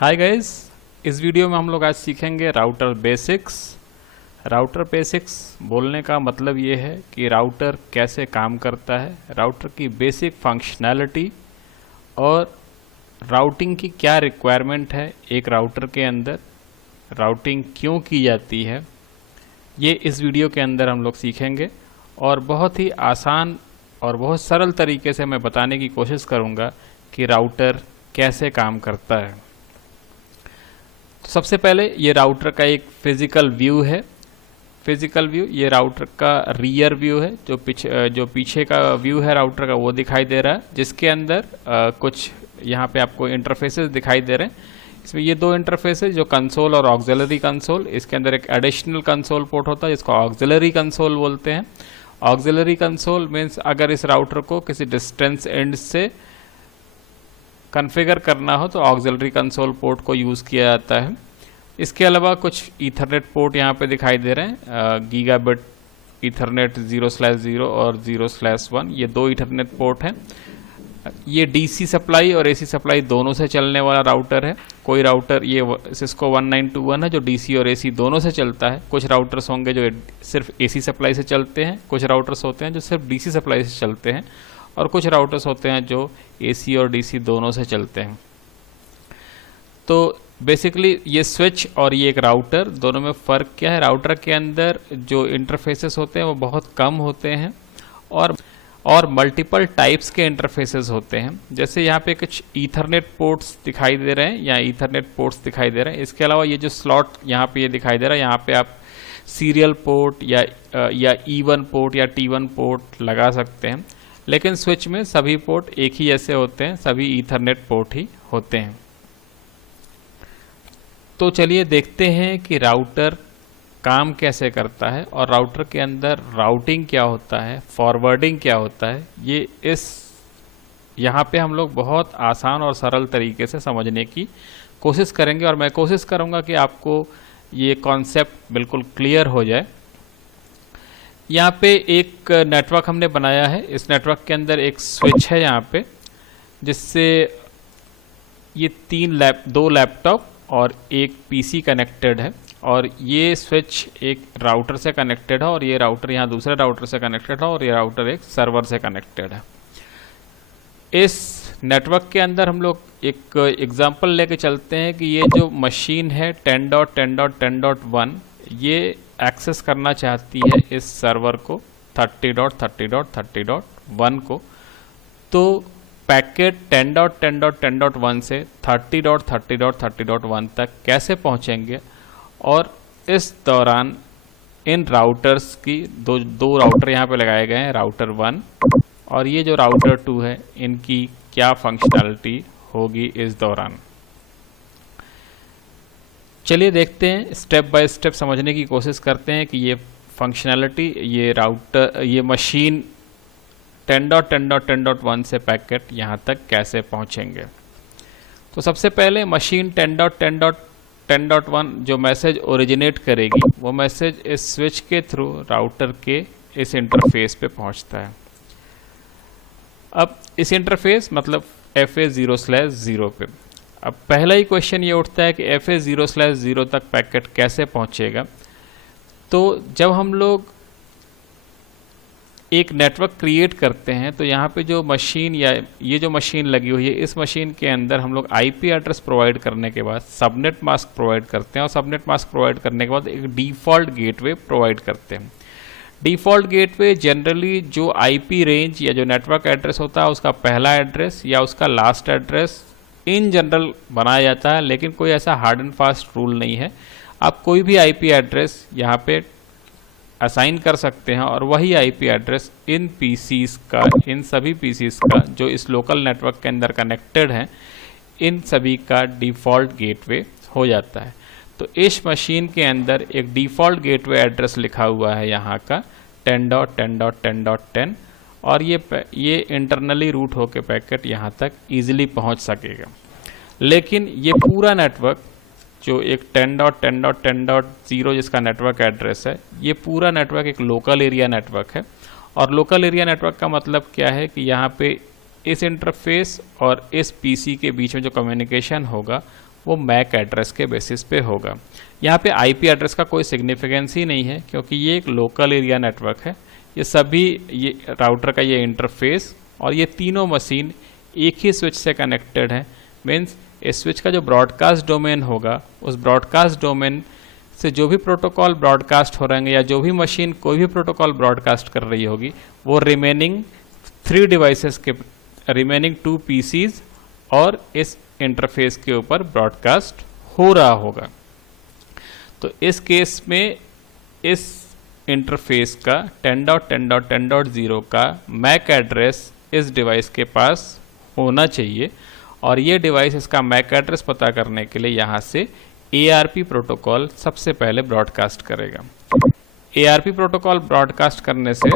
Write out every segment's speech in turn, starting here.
Hi guys, इस video में हम लोग आज सीखेंगे राउटर बेसिक्स। राउटर बेसिक्स बोलने का मतलब ये है कि राउटर कैसे काम करता है, राउटर की बेसिक फंक्शनैलिटी और राउटिंग की क्या रिक्वायरमेंट है एक राउटर के अंदर, राउटिंग क्यों की जाती है, ये इस वीडियो के अंदर हम लोग सीखेंगे। और बहुत ही आसान और बहुत सरल तरीके से मैं बताने की कोशिश करूँगा कि राउटर कैसे काम करता है। तो सबसे पहले ये राउटर का एक फिजिकल व्यू है। फिजिकल व्यू ये राउटर का रियर व्यू है, जो पीछे का व्यू है राउटर का वो दिखाई दे रहा है, जिसके अंदर कुछ यहाँ पे आपको इंटरफेसेस दिखाई दे रहे हैं। इसमें ये दो इंटरफेसेस जो कंसोल और ऑक्सिलरी कंसोल, इसके अंदर एक एडिशनल कंसोल पोर्ट होता है जिसको ऑक्सिलरी कंसोल बोलते हैं। ऑक्सिलरी कंसोल मीन्स अगर इस राउटर को किसी डिस्टेंस एंड से कॉन्फ़िगर करना हो तो ऑक्सिलरी कंसोल पोर्ट को यूज़ किया जाता है। इसके अलावा कुछ ईथरनेट पोर्ट यहाँ पे दिखाई दे रहे हैं, गीगाबिट ईथरनेट 0/0 और 0/1, ये दो ईथरनेट पोर्ट हैं। ये डीसी सप्लाई और एसी सप्लाई दोनों से चलने वाला राउटर है। कोई राउटर ये सिस्को 1921 है जो डीसी और एसी दोनों से चलता है। कुछ राउटर्स होंगे जो सिर्फ एसी सप्लाई से चलते हैं, कुछ राउटर्स होते हैं जो सिर्फ डीसी सप्लाई से चलते हैं, और कुछ राउटर्स होते हैं जो एसी और डीसी दोनों से चलते हैं। तो बेसिकली ये स्विच और ये एक राउटर, दोनों में फ़र्क क्या है? राउटर के अंदर जो इंटरफेसेस होते हैं वो बहुत कम होते हैं और मल्टीपल टाइप्स के इंटरफेसेस होते हैं। जैसे यहाँ पे कुछ ईथरनेट पोर्ट्स दिखाई दे रहे हैं या ईथरनेट पोर्ट्स दिखाई दे रहे हैं। इसके अलावा ये जो स्लॉट यहाँ पे ये दिखाई दे रहा है, यहाँ पे आप सीरियल पोर्ट या E1 पोर्ट या T1 पोर्ट लगा सकते हैं। लेकिन स्विच में सभी पोर्ट एक ही जैसे होते हैं, सभी ईथरनेट पोर्ट ही होते हैं। तो चलिए देखते हैं कि राउटर काम कैसे करता है और राउटर के अंदर राउटिंग क्या होता है, फॉरवर्डिंग क्या होता है। ये यहाँ पे हम लोग बहुत आसान और सरल तरीके से समझने की कोशिश करेंगे और मैं कोशिश करूँगा कि आपको ये कॉन्सेप्ट बिल्कुल क्लियर हो जाए। यहाँ पे एक नेटवर्क हमने बनाया है। इस नेटवर्क के अंदर एक स्विच है यहाँ पे, जिससे ये दो लैपटॉप और एक पीसी कनेक्टेड है, और ये स्विच एक राउटर से कनेक्टेड है और ये राउटर यहाँ दूसरे राउटर से कनेक्टेड है और ये राउटर एक सर्वर से कनेक्टेड है। इस नेटवर्क के अंदर हम लोग एक एग्जांपल लेके चलते हैं कि ये जो मशीन है 10.10.10.1 ये एक्सेस करना चाहती है इस सर्वर को 30.30.30.1 को। तो पैकेट 10.10.10.1 से 30.30.30.1 तक कैसे पहुंचेंगे, और इस दौरान इन राउटर्स की दो राउटर यहाँ पे लगाए गए हैं, राउटर 1 और ये जो राउटर 2 है, इनकी क्या फंक्शनैलिटी होगी इस दौरान। चलिए देखते हैं, स्टेप बाय स्टेप समझने की कोशिश करते हैं कि ये फंक्शनैलिटी, ये मशीन 10.10.10.1 से पैकेट यहाँ तक कैसे पहुँचेंगे। तो सबसे पहले मशीन 10.10.10.1 जो मैसेज ओरिजिनेट करेगी वो मैसेज इस स्विच के थ्रू राउटर के इस इंटरफेस पे पहुँचता है। अब इस इंटरफेस मतलब FA0/0 पे अब पहला ही क्वेश्चन ये उठता है कि FA0/0 तक पैकेट कैसे पहुंचेगा। तो जब हम लोग एक नेटवर्क क्रिएट करते हैं तो यहाँ पे जो मशीन या ये जो मशीन लगी हुई है, इस मशीन के अंदर हम लोग IP एड्रेस प्रोवाइड करने के बाद सबनेट मास्क प्रोवाइड करते हैं और सबनेट मास्क प्रोवाइड करने के बाद एक डिफ़ॉल्ट गेटवे प्रोवाइड करते हैं। डिफ़ॉल्ट गेटवे जनरली जो IP रेंज या जो नेटवर्क एड्रेस होता है उसका पहला एड्रेस या उसका लास्ट एड्रेस इन जनरल बनाया जाता है, लेकिन कोई ऐसा हार्ड एंड फास्ट रूल नहीं है। आप कोई भी IP एड्रेस यहाँ पे असाइन कर सकते हैं और वही IP एड्रेस इन सभी PCs का जो इस लोकल नेटवर्क के अंदर कनेक्टेड हैं, इन सभी का डिफ़ॉल्ट गेटवे हो जाता है। तो इस मशीन के अंदर एक डिफ़ॉल्ट गेटवे एड्रेस लिखा हुआ है यहाँ का 10.10.10.10 और ये इंटरनली रूट होकर पैकेट यहाँ तक ईजिली पहुँच सकेगा। लेकिन ये पूरा नेटवर्क जो एक 10.10.10.0 जिसका नेटवर्क एड्रेस है, ये पूरा नेटवर्क एक लोकल एरिया नेटवर्क है। और लोकल एरिया नेटवर्क का मतलब क्या है कि यहाँ पे इस इंटरफेस और इस पीसी के बीच में जो कम्युनिकेशन होगा वो मैक एड्रेस के बेसिस पे होगा। यहाँ पे आईपी एड्रेस का कोई सिग्निफिकेंस ही नहीं है, क्योंकि ये एक लोकल एरिया नेटवर्क है। ये सभी ये राउटर का ये इंटरफेस और ये तीनों मशीन एक ही स्विच से कनेक्टेड है। मीन्स इस स्विच का जो ब्रॉडकास्ट डोमेन होगा, उस ब्रॉडकास्ट डोमेन से जो भी प्रोटोकॉल ब्रॉडकास्ट हो रहे हैं या जो भी मशीन कोई भी प्रोटोकॉल ब्रॉडकास्ट कर रही होगी, वो रिमेनिंग 3 डिवाइसेस के रिमेनिंग 2 पीसीज और इस इंटरफेस के ऊपर ब्रॉडकास्ट हो रहा होगा। तो इस केस में इस इंटरफेस का 10.10.10.0 का मैक एड्रेस इस डिवाइस के पास होना चाहिए और ये डिवाइस इसका मैक एड्रेस पता करने के लिए यहाँ से ARP प्रोटोकॉल सबसे पहले ब्रॉडकास्ट करेगा। ARP प्रोटोकॉल ब्रॉडकास्ट करने से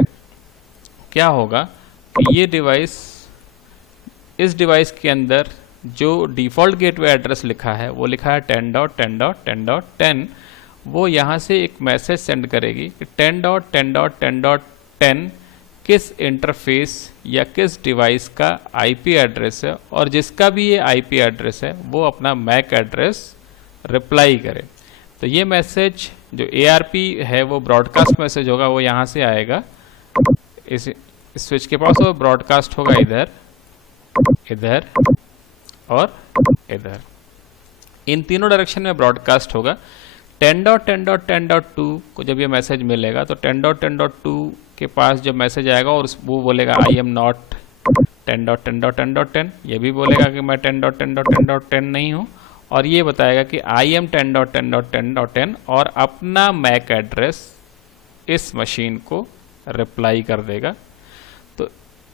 क्या होगा कि ये डिवाइस, इस डिवाइस के अंदर जो डिफ़ॉल्ट गेटवे एड्रेस लिखा है वो लिखा है 10.10.10.10, वो यहाँ से एक मैसेज सेंड करेगी कि 10.10.10.10 किस इंटरफेस या किस डिवाइस का IP एड्रेस है, और जिसका भी ये IP एड्रेस है वो अपना मैक एड्रेस रिप्लाई करे। तो ये मैसेज जो ARP है वो ब्रॉडकास्ट मैसेज होगा, वो यहाँ से आएगा इस स्विच के पास, वो ब्रॉडकास्ट होगा इधर, इधर और इधर, इन तीनों डायरेक्शन में ब्रॉडकास्ट होगा। 10.10.10.2 को जब ये मैसेज मिलेगा तो 10.10.2 के पास जब मैसेज आएगा और वो बोलेगा आई एम नॉट 10.10.10.10, ये भी बोलेगा कि मैं 10.10.10.10 नहीं हूँ, और ये बताएगा कि आई एम 10.10.10.10 और अपना मैक एड्रेस इस मशीन को रिप्लाई कर देगा। तो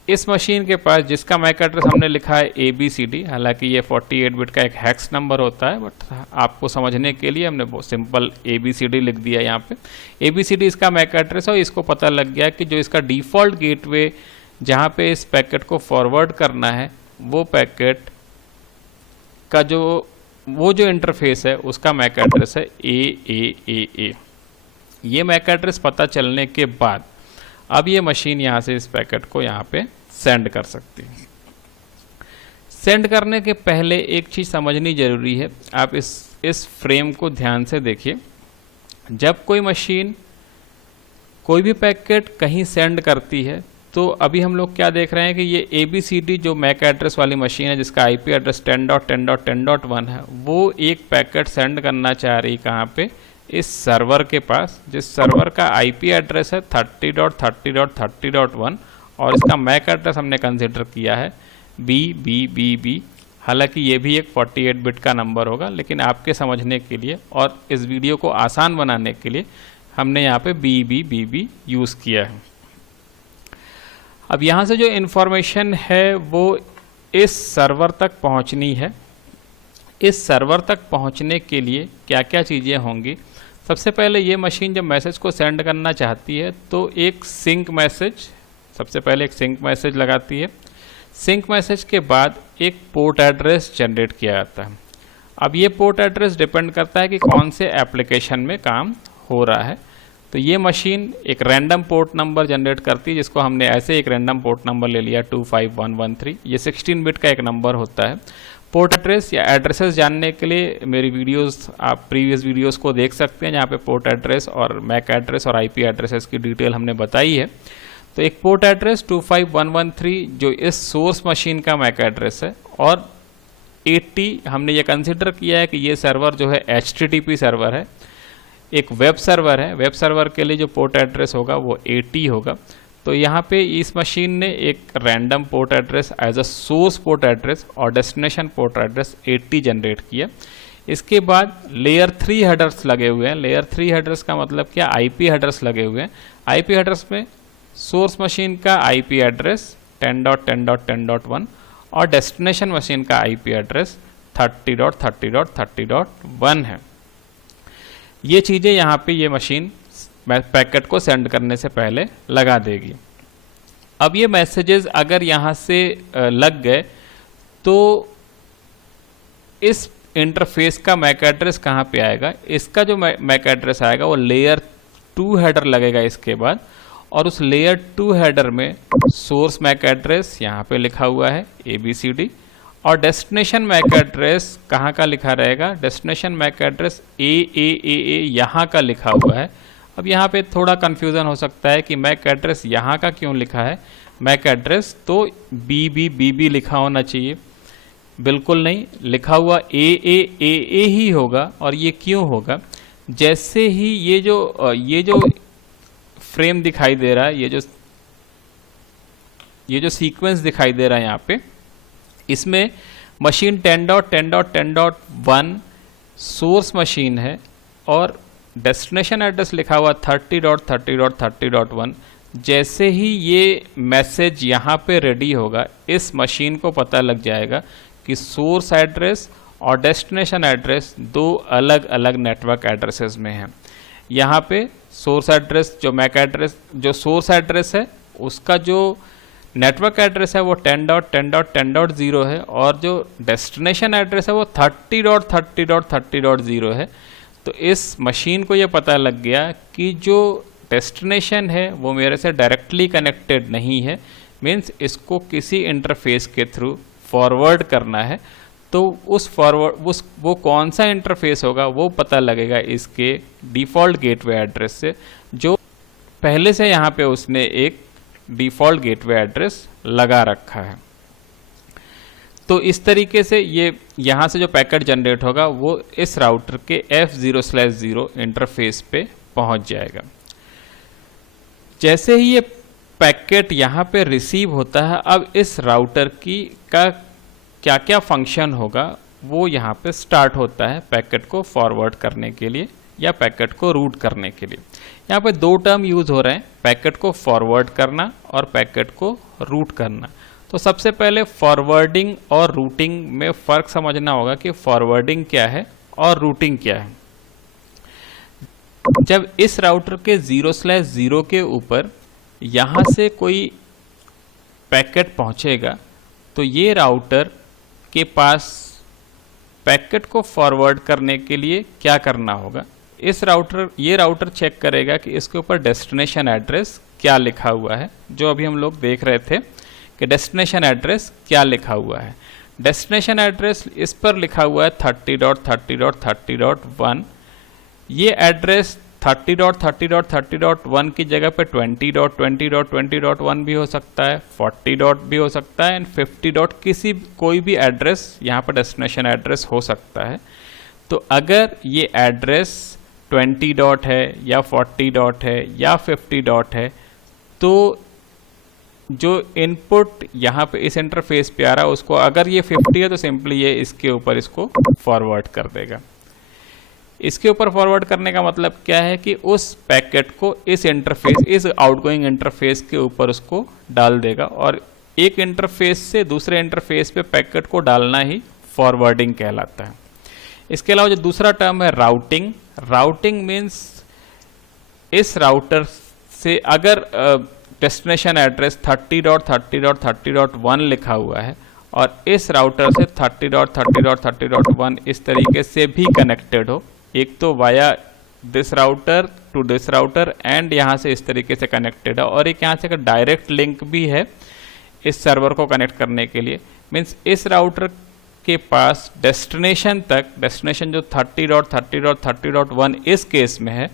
इस मशीन के पास जिसका मैक एड्रेस हमने लिखा है ABCD, हालांकि ये 48 बिट का एक हैक्स नंबर होता है, बट आपको समझने के लिए हमने बहुत सिंपल ABCD लिख दिया यहाँ पे। ABCD इसका मैक एड्रेस है और इसको पता लग गया कि जो इसका डिफ़ॉल्ट गेटवे जहाँ पे इस पैकेट को फॉरवर्ड करना है, वो पैकेट का वो जो इंटरफेस है उसका मैक एड्रेस है AAAA। ये मैक एड्रेस पता चलने के बाद अब ये मशीन यहाँ से इस पैकेट को यहाँ पे सेंड कर सकती है। सेंड करने के पहले एक चीज़ समझनी जरूरी है, आप इस फ्रेम को ध्यान से देखिए। जब कोई मशीन कोई भी पैकेट कहीं सेंड करती है, तो अभी हम लोग क्या देख रहे हैं कि ये ABCD जो मैक एड्रेस वाली मशीन है जिसका IP एड्रेस 10.10.10.1 है, वो एक पैकेट सेंड करना चाह रही कहाँ पे, इस सर्वर के पास, जिस सर्वर का IP एड्रेस है 30.30.30.1 और इसका मैक एड्रेस हमने कंसिडर किया है BBBB। हालांकि ये भी एक 48 बिट का नंबर होगा, लेकिन आपके समझने के लिए और इस वीडियो को आसान बनाने के लिए हमने यहाँ पे BBBB यूज़ किया है। अब यहाँ से जो इन्फॉर्मेशन है वो इस सर्वर तक पहुँचनी है। इस सर्वर तक पहुँचने के लिए क्या क्या चीज़ें होंगी? सबसे पहले ये मशीन जब मैसेज को सेंड करना चाहती है तो एक सिंक मैसेज, सबसे पहले एक सिंक मैसेज लगाती है। सिंक मैसेज के बाद एक पोर्ट एड्रेस जनरेट किया जाता है। अब ये पोर्ट एड्रेस डिपेंड करता है कि कौन से एप्लीकेशन में काम हो रहा है। तो ये मशीन एक रैंडम पोर्ट नंबर जनरेट करती है, जिसको हमने ऐसे एक रैंडम पोर्ट नंबर ले लिया 25113। ये 16 बिट का एक नंबर होता है। पोर्ट एड्रेस या एड्रेसेस जानने के लिए मेरी वीडियोस, आप प्रीवियस वीडियोस को देख सकते हैं, जहाँ पे पोर्ट एड्रेस और मैक एड्रेस और IP एड्रेसेस की डिटेल हमने बताई है। तो एक पोर्ट एड्रेस 25113 जो इस सोर्स मशीन का मैक एड्रेस है, और 80 हमने ये कंसिडर किया है कि ये सर्वर जो है HTTP सर्वर है, एक वेब सर्वर है। वेब सर्वर के लिए जो पोर्ट एड्रेस होगा वो 80 होगा। तो यहाँ पे इस मशीन ने एक random port address as a source port address और डेस्टिनेशन पोर्ट एड्रेस 80 जनरेट किया। इसके बाद लेयर 3 हेडर्स लगे हुए हैं। लेयर 3 हेडर्स का मतलब क्या? IP हेडर्स लगे हुए हैं। IP हेडर्स में सोर्स मशीन का IP एड्रेस 10.10.10.1 और डेस्टिनेशन मशीन का IP एड्रेस 30.30.30.1 है। ये चीज़ें यहाँ पे ये मशीन पैकेट को सेंड करने से पहले लगा देगी। अब ये मैसेजेस अगर यहाँ से लग गए तो इस इंटरफेस का मैक एड्रेस कहाँ पे आएगा? इसका जो मैक एड्रेस आएगा वो लेयर 2 हेडर लगेगा इसके बाद, और उस लेयर 2 हेडर में सोर्स मैक एड्रेस यहाँ पे लिखा हुआ है ABCD, और डेस्टिनेशन मैक एड्रेस कहाँ का लिखा रहेगा, डेस्टिनेशन मैक एड्रेस ए यहाँ का लिखा हुआ है। अब यहाँ पे थोड़ा कन्फ्यूज़न हो सकता है कि मैक एड्रेस यहाँ का क्यों लिखा है, मैक एड्रेस तो बी लिखा होना चाहिए, बिल्कुल नहीं, लिखा हुआ ए ही होगा। और ये क्यों होगा, जैसे ही ये जो फ्रेम दिखाई दे रहा है, ये जो सीक्वेंस दिखाई दे रहा है यहाँ पे, इसमें मशीन 10.10.10.1 सोर्स मशीन है और डेस्टिनेशन एड्रेस लिखा हुआ 30.30.30.1। जैसे ही ये मैसेज यहाँ पे रेडी होगा, इस मशीन को पता लग जाएगा कि सोर्स एड्रेस और डेस्टिनेशन एड्रेस दो अलग अलग नेटवर्क एड्रेसेस में हैं। यहाँ पे सोर्स एड्रेस जो मैक एड्रेस जो सोर्स एड्रेस है उसका जो नेटवर्क एड्रेस है वो 10.10.10.0 है और जो डेस्टिनेशन एड्रेस है वो 30.30.30.0 है। तो इस मशीन को ये पता लग गया कि जो डेस्टिनेशन है वो मेरे से डायरेक्टली कनेक्टेड नहीं है, मीन्स इसको किसी इंटरफेस के थ्रू फॉरवर्ड करना है। तो वो कौन सा इंटरफेस होगा वो पता लगेगा इसके डिफ़ॉल्ट गेटवे एड्रेस से, जो पहले से यहाँ पे उसने एक डिफ़ॉल्ट गेटवे एड्रेस लगा रखा है। तो इस तरीके से ये यहाँ से जो पैकेट जनरेट होगा वो इस राउटर के F0/0 इंटरफेस पे पहुँच जाएगा। जैसे ही ये पैकेट यहाँ पे रिसीव होता है, अब इस राउटर का क्या क्या फंक्शन होगा वो यहाँ पे स्टार्ट होता है पैकेट को फॉरवर्ड करने के लिए या पैकेट को रूट करने के लिए। यहाँ पे दो टर्म यूज़ हो रहे हैं, पैकेट को फॉरवर्ड करना और पैकेट को रूट करना। तो सबसे पहले फॉरवर्डिंग और रूटिंग में फ़र्क समझना होगा कि फॉरवर्डिंग क्या है और रूटिंग क्या है। जब इस राउटर के 0/0 के ऊपर यहाँ से कोई पैकेट पहुँचेगा तो ये राउटर के पास पैकेट को फॉरवर्ड करने के लिए क्या करना होगा, ये राउटर चेक करेगा कि इसके ऊपर डेस्टिनेशन एड्रेस क्या लिखा हुआ है। जो अभी हम लोग देख रहे थे कि डेस्टिनेशन एड्रेस क्या लिखा हुआ है। डेस्टिनेशन एड्रेस इस पर लिखा हुआ है 30.30.30.1। ये एड्रेस 30.30.30.1 की जगह पे 20.20.20.1 भी हो सकता है, 40 भी हो सकता है एंड 50 कोई भी एड्रेस यहाँ पर डेस्टिनेशन एड्रेस हो सकता है। तो अगर ये एड्रेस 20 है या 40 है या 50 है तो जो इनपुट यहाँ पे इस इंटरफेस पे आ रहा है उसको, अगर ये 50 है तो सिंपली ये इसके ऊपर इसको फॉरवर्ड कर देगा। इसके ऊपर फॉरवर्ड करने का मतलब क्या है कि उस पैकेट को इस आउटगोइंग इंटरफेस के ऊपर उसको डाल देगा और एक इंटरफेस से दूसरे इंटरफेस पे पैकेट को डालना ही फॉरवर्डिंग कहलाता है। इसके अलावा जो दूसरा टर्म है राउटिंग, राउटिंग मीन्स इस राउटर से अगर डेस्टिनेशन एड्रेस 30.30.30.1 लिखा हुआ है और इस राउटर से 30.30.30.1 इस तरीके से भी कनेक्टेड हो, एक तो via this router to this router and यहाँ से इस तरीके से कनेक्टेड है और एक यहाँ से अगर डायरेक्ट लिंक भी है इस सर्वर को कनेक्ट करने के लिए, मीन्स इस राउटर के पास डेस्टिनेशन जो 30.30.30.1 इस केस में है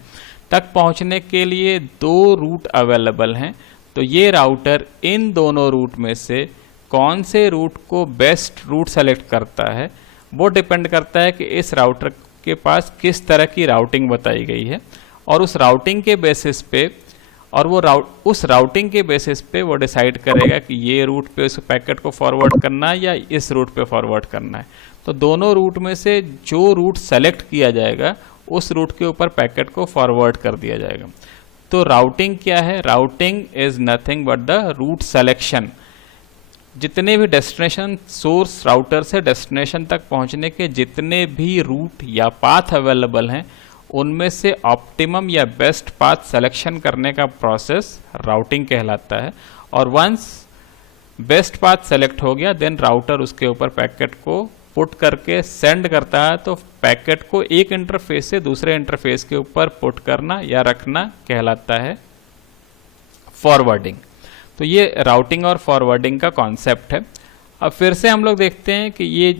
तक पहुँचने के लिए दो रूट अवेलेबल हैं। तो ये राउटर इन दोनों रूट में से कौन से रूट को बेस्ट रूट सेलेक्ट करता है वो डिपेंड करता है कि इस राउटर के पास किस तरह की राउटिंग बताई गई है और उस राउटिंग के बेसिस पे उस राउटिंग के बेसिस पे वो डिसाइड करेगा कि ये रूट पे उस पैकेट को फॉरवर्ड करना है या इस रूट पे फॉरवर्ड करना है। तो दोनों रूट में से जो रूट सेलेक्ट किया जाएगा उस रूट के ऊपर पैकेट को फॉरवर्ड कर दिया जाएगा। तो राउटिंग क्या है, routing is nothing but the route selection. जितने भी डेस्टिनेशन सोर्स राउटर से डेस्टिनेशन तक पहुंचने के जितने भी रूट या पाथ अवेलेबल हैं उनमें से ऑप्टिमम या बेस्ट पाथ सिलेक्शन करने का प्रोसेस राउटिंग कहलाता है। और वंस बेस्ट पाथ सेलेक्ट हो गया देन राउटर उसके ऊपर पैकेट को पुट करके सेंड करता है। तो पैकेट को एक इंटरफेस से दूसरे इंटरफेस के ऊपर पुट करना या रखना कहलाता है फॉरवर्डिंग। तो ये राउटिंग और फॉरवर्डिंग का कॉन्सेप्ट है। अब फिर से हम लोग देखते हैं कि ये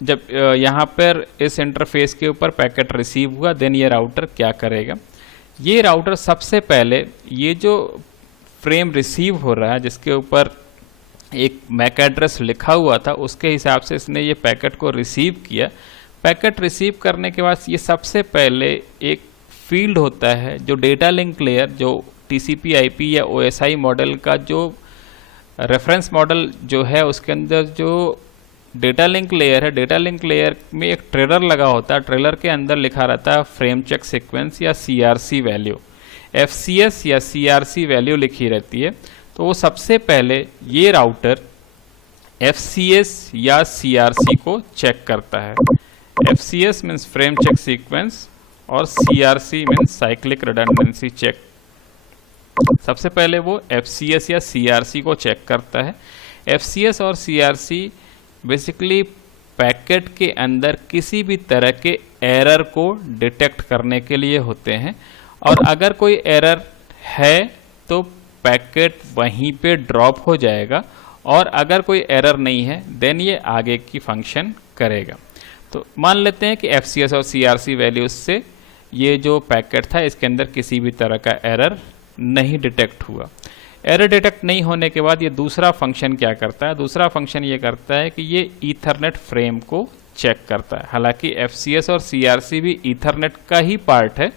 जब यहाँ पर इस इंटरफेस के ऊपर पैकेट रिसीव हुआ, देन ये राउटर क्या करेगा। ये राउटर सबसे पहले ये जो फ्रेम रिसीव हो रहा है जिसके ऊपर एक मैक एड्रेस लिखा हुआ था, उसके हिसाब से इसने ये पैकेट को रिसीव किया। पैकेट रिसीव करने के बाद ये सबसे पहले एक फील्ड होता है जो डेटा लिंक लेयर, जो टीसीपी आईपी या ओएसआई मॉडल का जो रेफरेंस मॉडल जो है उसके अंदर जो डेटा लिंक लेयर है, डेटा लिंक लेयर में एक ट्रेलर लगा होता है। ट्रेलर के अंदर लिखा रहता है फ्रेम चेक सीक्वेंस या सीआरसी वैल्यू, एफसीएस या सीआरसी वैल्यू लिखी रहती है। तो वो सबसे पहले ये राउटर एफसीएस या सीआरसी को चेक करता है। FCS means frame check sequence और CRC means cyclic redundancy check. सबसे पहले वो एफसीएस या सीआरसी को चेक करता है। एफसीएस और सीआरसी बेसिकली पैकेट के अंदर किसी भी तरह के एरर को डिटेक्ट करने के लिए होते हैं, और अगर कोई एरर है तो पैकेट वहीं पे ड्रॉप हो जाएगा, और अगर कोई एरर नहीं है देन ये आगे की फंक्शन करेगा। तो मान लेते हैं कि एफसीएस और सीआरसी वैल्यूज से ये जो पैकेट था इसके अंदर किसी भी तरह का एरर नहीं डिटेक्ट हुआ। एरर डिटेक्ट नहीं होने के बाद ये दूसरा फंक्शन क्या करता है, दूसरा फंक्शन ये करता है कि ये ईथरनेट फ्रेम को चेक करता है। हालांकि एफसीएस और सीआरसी भी ईथरनेट का ही पार्ट है,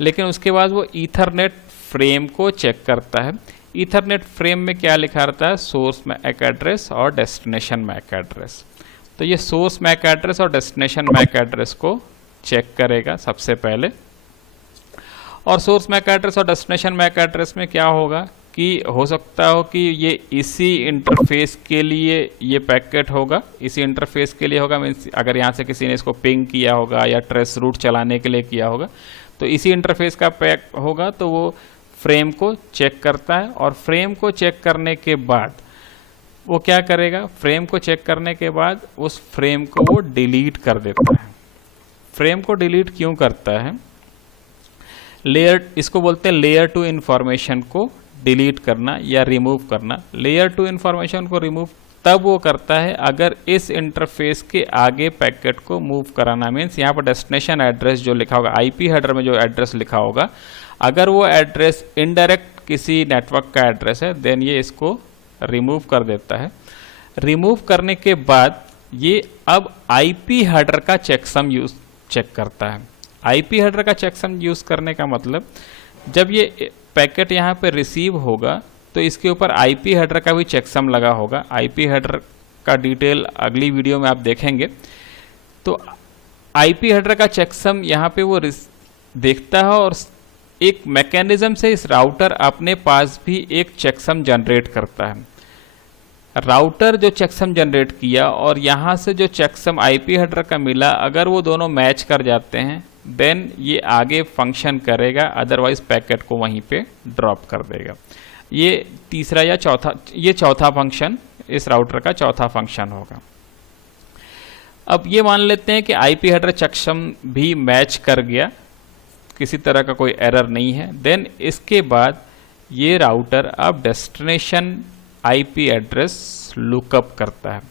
लेकिन उसके बाद वो ईथरनेट फ्रेम को चेक करता है। ईथरनेट फ्रेम में क्या लिखा रहता है, सोर्स मैक एड्रेस और डेस्टिनेशन मैक एड्रेस। तो ये सोर्स मैक एड्रेस और डेस्टिनेशन मैक एड्रेस को चेक करेगा सबसे पहले। और सोर्स मैक एड्रेस और डेस्टिनेशन मैक एड्रेस में क्या होगा कि हो सकता हो कि ये इसी इंटरफेस के लिए ये पैकेट होगा, इसी इंटरफेस के लिए होगा। मीन्स अगर यहाँ से किसी ने इसको पिंग किया होगा या ट्रेस रूट चलाने के लिए किया होगा तो इसी इंटरफेस का पैक होगा। तो वो फ्रेम को चेक करता है, और फ्रेम को चेक करने के बाद वो क्या करेगा, फ्रेम को चेक करने के बाद उस फ्रेम को वो डिलीट कर देता है। फ्रेम को डिलीट क्यों करता है, लेयर, इसको बोलते हैं लेयर टू इंफॉर्मेशन को डिलीट करना या रिमूव करना। लेयर टू इंफॉर्मेशन को रिमूव तब वो करता है अगर इस इंटरफेस के आगे पैकेट को मूव कराना। मीन्स यहाँ पर डेस्टिनेशन एड्रेस जो लिखा होगा, आईपी हेडर में जो एड्रेस लिखा होगा, अगर वो एड्रेस इनडायरेक्ट किसी नेटवर्क का एड्रेस है देन ये इसको रिमूव कर देता है। रिमूव करने के बाद ये अब आईपी हेडर का चेकसम यूज चेक करता है। आईपी हेडर का चेकसम यूज करने का मतलब जब ये पैकेट यहाँ पे रिसीव होगा तो इसके ऊपर आईपी हेडर का भी चेकसम लगा होगा। आईपी हेडर का डिटेल अगली वीडियो में आप देखेंगे। तो आईपी हेडर का चेकसम यहाँ पे वो देखता है, और एक मैकेनिज्म से इस राउटर अपने पास भी एक चेकसम जनरेट करता है। राउटर जो चेकसम जनरेट किया और यहाँ से जो चेकसम आईपी हेडर का मिला, अगर वो दोनों मैच कर जाते हैं देन ये आगे फंक्शन करेगा, अदरवाइज पैकेट को वहीं पे ड्रॉप कर देगा। ये तीसरा या चौथा, ये चौथा फंक्शन इस राउटर का चौथा फंक्शन होगा। अब ये मान लेते हैं कि आईपी हेडर चेकसम भी मैच कर गया, किसी तरह का कोई एरर नहीं है। देन इसके बाद ये राउटर अब डेस्टिनेशन आईपी एड्रेस लुकअप करता है।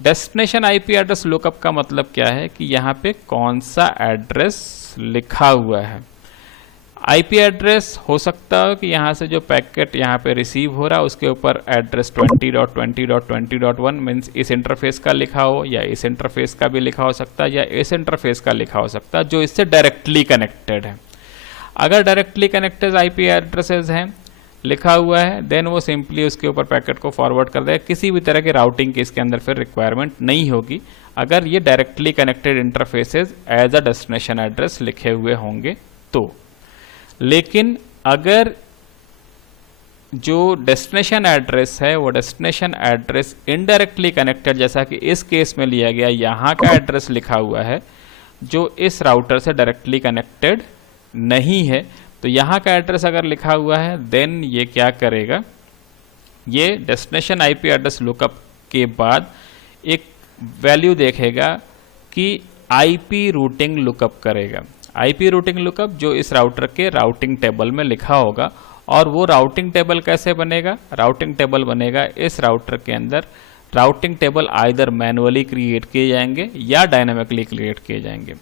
डेस्टिनेशन आईपी एड्रेस लुकअप का मतलब क्या है कि यहाँ पे कौन सा एड्रेस लिखा हुआ है। आईपी एड्रेस हो सकता है कि यहाँ से जो पैकेट यहाँ पे रिसीव हो रहा है उसके ऊपर एड्रेस 20.20.20.1 मीन्स इस इंटरफेस का लिखा हो, या इस इंटरफेस का भी लिखा हो सकता है, या इस इंटरफेस का लिखा हो सकता है जो इससे डायरेक्टली कनेक्टेड है। अगर डायरेक्टली कनेक्टेड आईपी एड्रेसेस हैं लिखा हुआ है देन वो सिंपली उसके ऊपर पैकेट को फॉरवर्ड कर देगा। किसी भी तरह के राउटिंग की इसके अंदर फिर रिक्वायरमेंट नहीं होगी अगर ये directly connected interfaces as a destination address लिखे हुए होंगे तो। लेकिन अगर जो डेस्टिनेशन एड्रेस है वो डेस्टिनेशन एड्रेस इनडायरेक्टली कनेक्टेड, जैसा कि इस केस में लिया गया, यहाँ का एड्रेस लिखा हुआ है जो इस राउटर से डायरेक्टली कनेक्टेड नहीं है, तो यहाँ का एड्रेस अगर लिखा हुआ है देन ये क्या करेगा, ये डेस्टिनेशन आईपी एड्रेस लुकअप के बाद एक वैल्यू देखेगा कि आईपी रूटिंग लुकअप करेगा। आईपी रूटिंग लुकअप जो इस राउटर के राउटिंग टेबल में लिखा होगा, और वो राउटिंग टेबल कैसे बनेगा, राउटिंग टेबल बनेगा इस राउटर के अंदर routing table either manually create किए जाएंगे या डायनामिकली क्रिएट किए जाएंगे।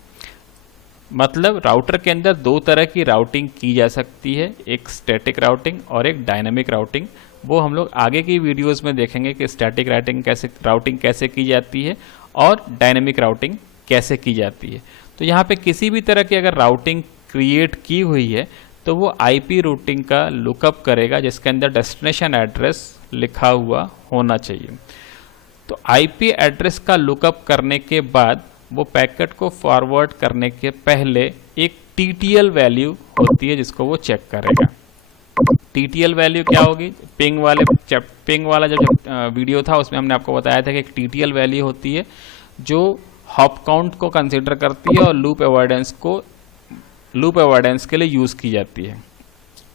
मतलब राउटर के अंदर दो तरह की राउटिंग की जा सकती है, एक स्टैटिक राउटिंग और एक डायनामिक राउटिंग। वो हम लोग आगे की वीडियोस में देखेंगे कि स्टैटिक राउटिंग कैसे की जाती है और डायनामिक राउटिंग कैसे की जाती है। तो यहाँ पे किसी भी तरह की अगर राउटिंग क्रिएट की हुई है तो वो आईपी रूटिंग का लुकअप करेगा जिसके अंदर डेस्टिनेशन एड्रेस लिखा हुआ होना चाहिए। तो आईपी एड्रेस का लुकअप करने के बाद वो पैकेट को फॉरवर्ड करने के पहले एक टीटीएल वैल्यू होती है जिसको वो चेक करेगा। टीटीएल वैल्यू क्या होगी? पिंग वाला जो वीडियो था उसमें हमने आपको बताया था कि एक टीटीएल वैल्यू होती है जो हॉप काउंट को कंसीडर करती है और लूप अवॉइडेंस के लिए यूज की जाती है।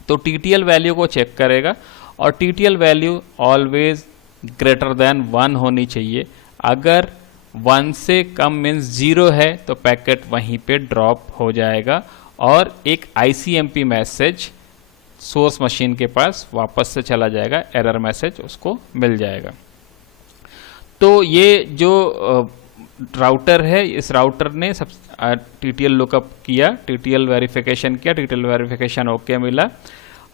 तो टीटीएल वैल्यू को चेक करेगा और TTL value always greater than 1 होनी चाहिए। अगर 1 से कम मीन्स 0 है तो पैकेट वहीं पे ड्रॉप हो जाएगा और एक आईसीएमपी मैसेज सोर्स मशीन के पास वापस से चला जाएगा, एरर मैसेज उसको मिल जाएगा। तो ये जो राउटर है, इस राउटर ने सब टीटीएल लुकअप किया, टीटीएल वेरिफिकेशन किया, टीटीएल वेरिफिकेशन ओके मिला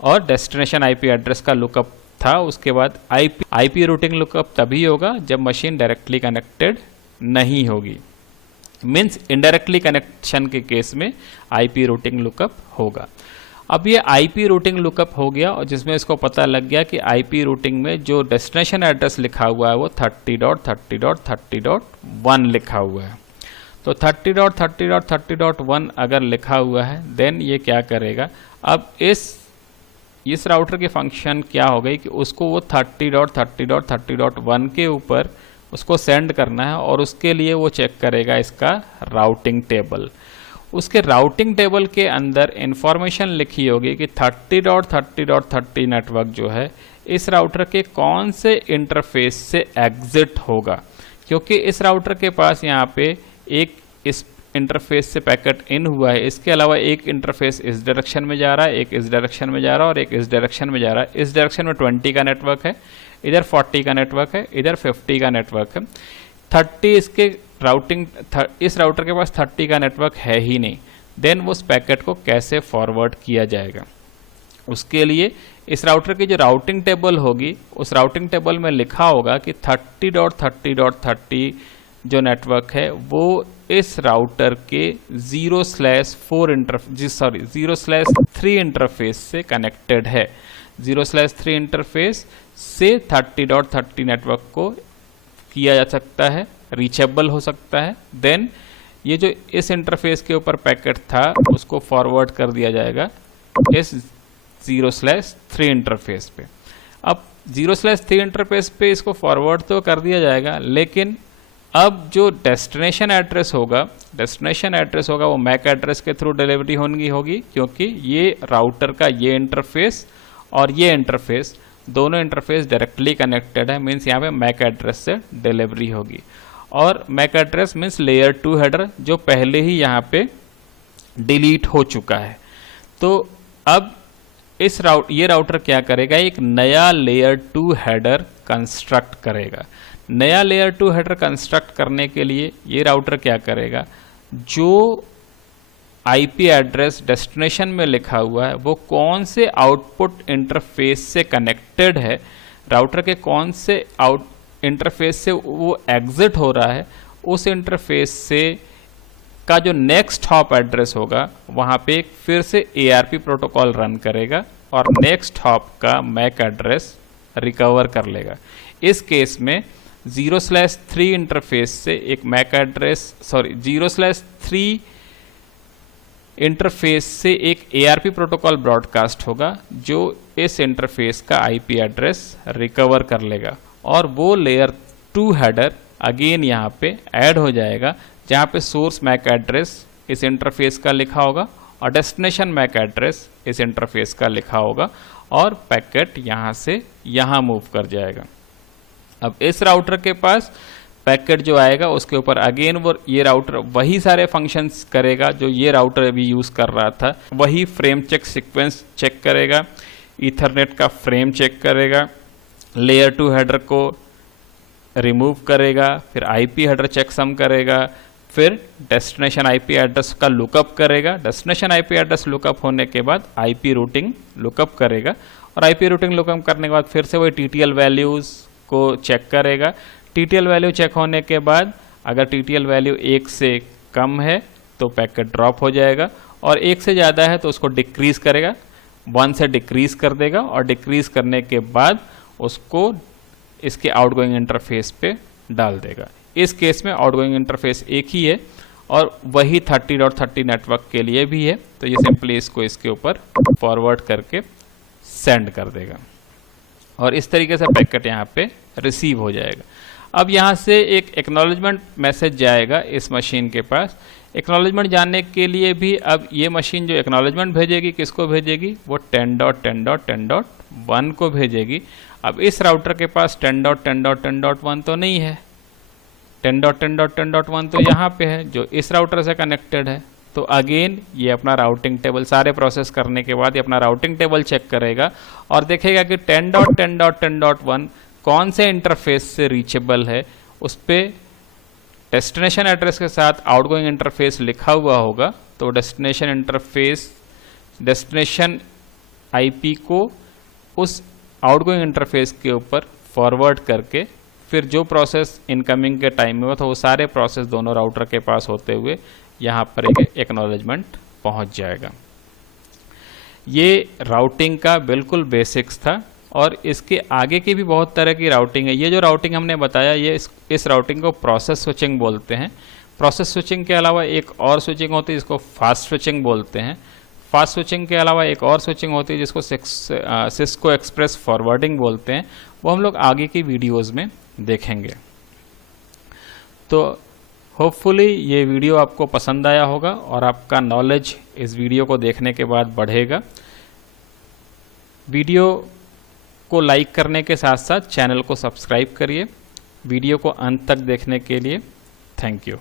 और डेस्टिनेशन आईपी एड्रेस का लुकअप था। उसके बाद आईपी रूटिंग लुकअप तभी होगा जब मशीन डायरेक्टली कनेक्टेड नहीं होगी, मीन्स इनडायरेक्टली कनेक्शन के केस में आईपी रूटिंग लुकअप होगा। अब ये आईपी रूटिंग लुकअप हो गया और जिसमें इसको पता लग गया कि आईपी रूटिंग में जो डेस्टिनेशन एड्रेस लिखा हुआ है वो 30.30.30.1 लिखा हुआ है। तो 30.30.30.1 अगर लिखा हुआ है देन ये क्या करेगा, अब इस राउटर के फंक्शन क्या हो गई कि उसको वो 30.30.30.1 के ऊपर उसको सेंड करना है और उसके लिए वो चेक करेगा इसका राउटिंग टेबल। उसके राउटिंग टेबल के अंदर इंफॉर्मेशन लिखी होगी कि 30.30.30 नेटवर्क जो है इस राउटर के कौन से इंटरफेस से एग्जिट होगा, क्योंकि इस राउटर के पास यहाँ पे एक इस इंटरफेस से पैकेट इन हुआ है, इसके अलावा एक इंटरफेस इस डायरेक्शन में जा रहा है, एक इस डायरेक्शन में जा रहा है और एक इस डायरेक्शन में जा रहा है। इस डायरेक्शन में 20 का नेटवर्क है, इधर 40 का नेटवर्क है, इधर 50 का नेटवर्क है। 30 इस राउटर के पास 30 का नेटवर्क है ही नहीं, देन उस पैकेट को कैसे फॉरवर्ड किया जाएगा? उसके लिए इस राउटर की जो राउटिंग टेबल होगी उस राउटिंग टेबल में लिखा होगा कि 30.30.30 जो नेटवर्क है वो इस राउटर के 0/3 इंटरफेस से कनेक्टेड है। 0/3 इंटरफेस से 30.30 नेटवर्क को किया जा सकता है, रीचेबल हो सकता है। देन ये जो इस इंटरफेस के ऊपर पैकेट था उसको फॉरवर्ड कर दिया जाएगा इस 0/3 इंटरफेस पे। अब 0/3 इंटरफेस पे इसको फॉरवर्ड तो कर दिया जाएगा, लेकिन अब जो डेस्टिनेशन एड्रेस होगा वो मैक एड्रेस के थ्रू डिलीवरी होगी, क्योंकि ये राउटर का ये इंटरफेस और ये इंटरफेस दोनों इंटरफेस डायरेक्टली कनेक्टेड है, मीन्स यहाँ पे मैक एड्रेस से डिलीवरी होगी। और MAC address means layer 2 header जो पहले ही यहाँ पे डिलीट हो चुका है। तो अब ये राउटर क्या करेगा, एक नया लेयर 2 हेडर कंस्ट्रक्ट करेगा। नया लेयर 2 हेडर कंस्ट्रक्ट करने के लिए ये राउटर क्या करेगा, जो आईपी एड्रेस डेस्टिनेशन में लिखा हुआ है वो कौन से आउटपुट इंटरफेस से कनेक्टेड है, राउटर के कौन से इंटरफेस से वो एग्जिट हो रहा है, उस इंटरफेस से का जो नेक्स्ट हॉप एड्रेस होगा वहाँ पे फिर से ARP प्रोटोकॉल रन करेगा और नेक्स्ट हॉप का मैक एड्रेस रिकवर कर लेगा। इस केस में 0/3 इंटरफेस से एक मैक एड्रेस 0/3 इंटरफेस से एक ARP प्रोटोकॉल ब्रॉडकास्ट होगा जो इस इंटरफेस का IP एड्रेस रिकवर कर लेगा और वो लेयर 2 हेडर अगेन यहाँ पे ऐड हो जाएगा, जहाँ पे सोर्स मैक एड्रेस इस इंटरफेस का लिखा होगा और डेस्टिनेशन मैक एड्रेस इस इंटरफेस का लिखा होगा और पैकेट यहाँ से यहाँ मूव कर जाएगा। अब इस राउटर के पास पैकेट जो आएगा उसके ऊपर अगेन ये राउटर वही सारे फंक्शंस करेगा जो ये राउटर अभी यूज कर रहा था। वही फ्रेम चेक सीक्वेंस चेक करेगा, ईथरनेट का फ्रेम चेक करेगा, लेयर 2 हेडर को रिमूव करेगा, फिर आईपी हेडर चेकसम करेगा, फिर डेस्टिनेशन आईपी एड्रेस का लुकअप करेगा। डेस्टिनेशन आईपी एड्रेस लुकअप होने के बाद आईपी रूटिंग लुकअप करेगा, और आईपी रूटिंग लुकअप करने के बाद फिर से वही टीटीएल वैल्यूज़ को चेक करेगा। टीटीएल वैल्यू चेक होने के बाद अगर टीटीएल वैल्यू 1 से कम है तो पैकेट ड्रॉप हो जाएगा, और 1 से ज़्यादा है तो उसको डिक्रीज़ करेगा, 1 से डिक्रीज़ कर देगा, और डिक्रीज़ करने के बाद उसको इसके आउटगोइंग इंटरफेस पे डाल देगा। इस केस में आउटगोइंग इंटरफेस एक ही है और वही 30.30 नेटवर्क के लिए भी है, तो ये सिंपली इसको इसके ऊपर फॉरवर्ड करके सेंड कर देगा, और इस तरीके से पैकेट यहाँ पे रिसीव हो जाएगा। अब यहाँ से एक एक्नॉलेजमेंट मैसेज जाएगा इस मशीन के पास। एक्नॉलेजमेंट जानने के लिए भी अब ये मशीन जो एक्नॉलेजमेंट भेजेगी किसको भेजेगी, वो 10.10.10.1 को भेजेगी। अब इस राउटर के पास 10.10.10.1 तो नहीं है, 10.10.10.1 तो यहाँ पे है जो इस राउटर से कनेक्टेड है। तो अगेन ये अपना राउटिंग टेबल सारे प्रोसेस करने के बाद ये अपना राउटिंग टेबल चेक करेगा और देखेगा कि 10.10.10.1 कौन से इंटरफेस से रीचेबल है, उस पर डेस्टिनेशन एड्रेस के साथ आउटगोइंग इंटरफेस लिखा हुआ होगा, तो डेस्टिनेशन आईपी को उस आउटगोइंग इंटरफेस के ऊपर फॉरवर्ड करके फिर जो प्रोसेस इनकमिंग के टाइम में हुआ था वो सारे प्रोसेस दोनों राउटर के पास होते हुए यहाँ पर एक एक्नॉलेजमेंट पहुँच जाएगा। ये राउटिंग का बिल्कुल बेसिक्स था, और इसके आगे की भी बहुत तरह की राउटिंग है। ये जो राउटिंग हमने बताया ये इस राउटिंग को प्रोसेस स्विचिंग बोलते हैं। प्रोसेस स्विचिंग के अलावा एक और स्विचिंग होती है जिसको फास्ट स्विचिंग बोलते हैं। फास्ट स्विचिंग के अलावा एक और स्विचिंग होती है जिसको सिस्को एक्सप्रेस फॉरवर्डिंग बोलते हैं, वो हम लोग आगे की वीडियोज़ में देखेंगे। तो होपफुली ये वीडियो आपको पसंद आया होगा और आपका नॉलेज इस वीडियो को देखने के बाद बढ़ेगा। वीडियो को लाइक करने के साथ साथ चैनल को सब्सक्राइब करिए। वीडियो को अंत तक देखने के लिए थैंक यू।